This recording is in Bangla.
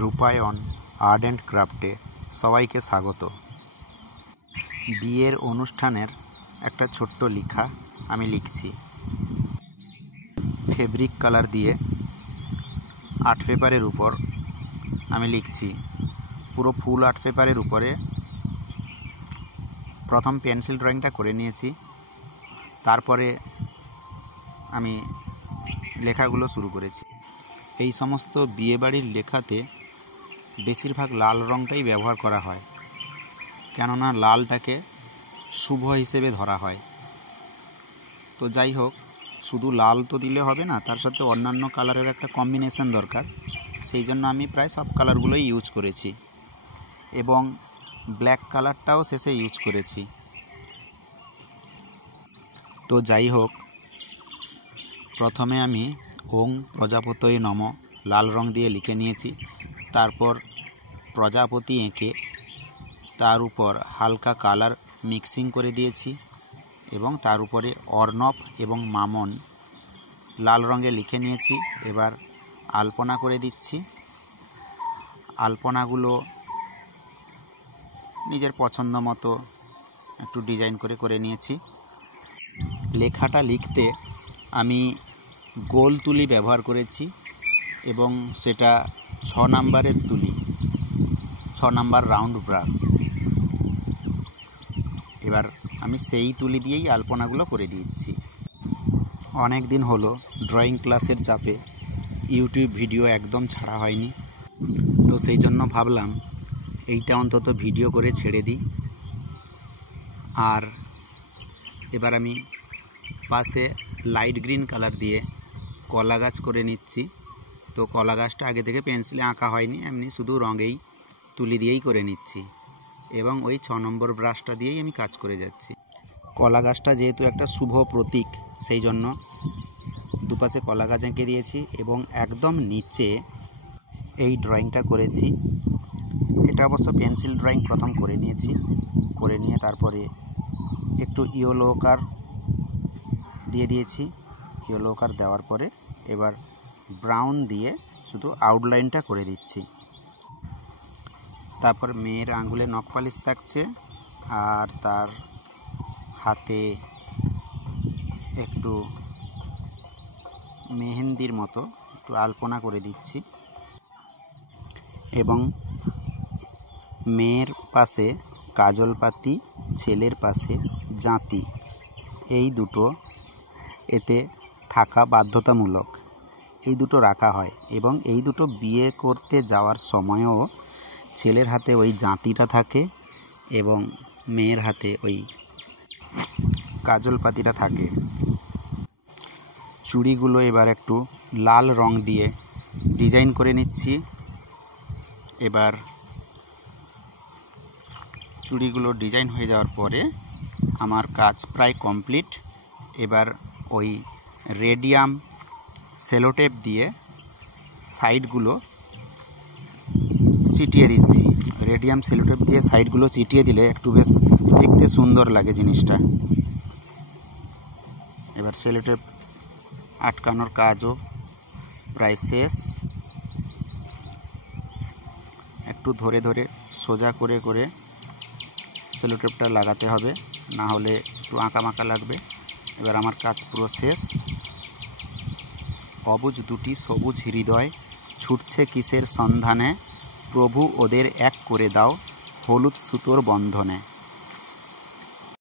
রূপায়ণ আর্ট অ্যান্ড ক্রাফটে সবাইকে স্বাগত। বিয়ের অনুষ্ঠানের একটা ছোট্ট লেখা আমি লিখছি। ফেব্রিক কালার দিয়ে আর্ট পেপারের উপর আমি লিখছি। পুরো ফুল আর্ট পেপারের উপরে প্রথম পেন্সিল ড্রয়িংটা করে নিয়েছি, তারপরে আমি লেখাগুলো শুরু করেছি। এই সমস্ত বিয়েবাড়ির লেখাতে বেশিরভাগ লাল রঙটাই ব্যবহার করা হয়, কেননা লালটাকে শুভ হিসেবে ধরা হয়। তো যাই হোক, শুধু লাল তো দিলে হবে না, তার সাথে অন্যান্য কালারের একটা কম্বিনেশন দরকার। সেই জন্য আমি প্রায় সব কালারগুলোই ইউজ করেছি এবং ব্ল্যাক কালারটাও শেষে ইউজ করেছি। তো যাই হোক, প্রথমে আমি ওং প্রজাপতয়ে নমঃ লাল রং দিয়ে লিখে নিয়েছি। তারপর প্রজাপতি এঁকে তার উপর হালকা কালার মিক্সিং করে দিয়েছি এবং তার উপরে অর্ণব এবং মামন লাল রঙে লিখে নিয়েছি। এবার আলপনা করে দিচ্ছি। আলপনাগুলো নিজের পছন্দ মতো একটু ডিজাইন করে নিয়েছি। লেখাটা লিখতে আমি গোল তুলি ব্যবহার করেছি এবং সেটা 6 নাম্বারের তুলি, 6 নাম্বার রাউন্ড ব্রাশ। এবার আমি সেই তুলি দিয়েই আলপনাগুলো করে দিচ্ছি। অনেক দিন হলো ড্রয়িং ক্লাসের চাপে ইউটিউব ভিডিও একদম ছাড়া হয়নি, তো সেই জন্য ভাবলাম এইটা অন্তত ভিডিও করে ছেড়ে দিই। আর এবার আমি পাশে লাইট গ্রিন কালার দিয়ে কলা গাছ করে নিচ্ছি। তো কলা গাছটা আগে থেকে পেন্সিলে আঁকা হয়নি, এমনি শুধু রঙেই তুলি দিয়েই করে নিচ্ছি এবং ওই 6 নম্বর ব্রাশটা দিয়েই আমি কাজ করে যাচ্ছি। কলা গাছটা যেহেতু একটা শুভ প্রতীক, সেই জন্য দুপাশে কলা গাছ এঁকে দিয়েছি এবং একদম নিচে এই ড্রয়িংটা করেছি। এটা অবশ্য পেন্সিল ড্রয়িং প্রথম করে নিয়েছি, করে নিয়ে তারপরে একটু ইয়েলো কার দিয়ে দিয়েছি। ইয়েলো কার দেওয়ার পরে এবার ব্রাউন দিয়ে শুধু আউটলাইনটা করে দিচ্ছি। তারপর মেয়ের আঙ্গুলে নখ পালিশ থাকছে আর তার হাতে একটু মেহেন্দির মতো একটু আলপনা করে দিচ্ছি এবং মেয়ের পাশে কাজল পাতি, ছেলের পাশে জাঁতি, এই দুটো এতে থাকা বাধ্যতামূলক, এই দুটো রাখা হয় এবং এই দুটো বিয়ে করতে যাওয়ার সময়ও ছেলের হাতে ওই জাঁতিটা থাকে এবং মেয়ের হাতে ওই কাজল পাতিটা থাকে। চুড়িগুলো এবার একটু লাল রং দিয়ে ডিজাইন করে নিচ্ছি। এবার চুড়িগুলো ডিজাইন হয়ে যাওয়ার পরে আমার কাজ প্রায় কমপ্লিট। এবার ওই রেডিয়াম সেলোটেপ দিয়ে সাইডগুলো চিটিয়ে দিচ্ছি। রেডিয়াম সেলোটেপ দিয়ে সাইডগুলো চিটিয়ে দিলে একটু বেশ দেখতে সুন্দর লাগে জিনিসটা। এবার সেলোটেপ আটকানোর কাজও প্রায় শেষ। একটু ধরে ধরে সোজা করে করে সেলোটেপটা লাগাতে হবে, না হলে একটু আঁকামাকা লাগবে। এবার আমার কাজ পুরো শেষ। অবুজ দুটি সবুজ হৃদয় ছুটছে কিসের সন্ধানে, প্রভু ওদের এক করে দাও হলুদ সুতোর বন্ধনে।